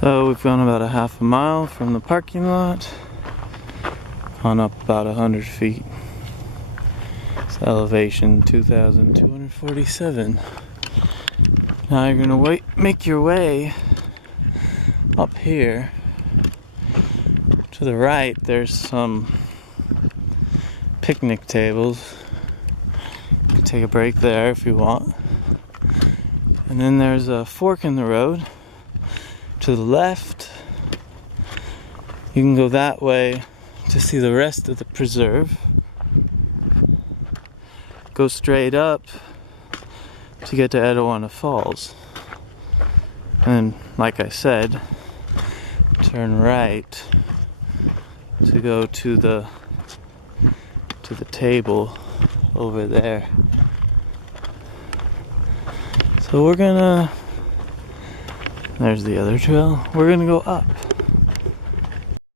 So we've gone about a half a mile from the parking lot, gone up about 100 feet. It's elevation 2,247. Now you're gonna make your way up here. To the right, there's some picnic tables. You can take a break there if you want. And then there's a fork in the road. To the left, you can go that way to see the rest of the preserve. Go straight up to get to Etiwanda Falls. And like I said, turn right to go to the table over there. So there's the other trail. We're gonna go up.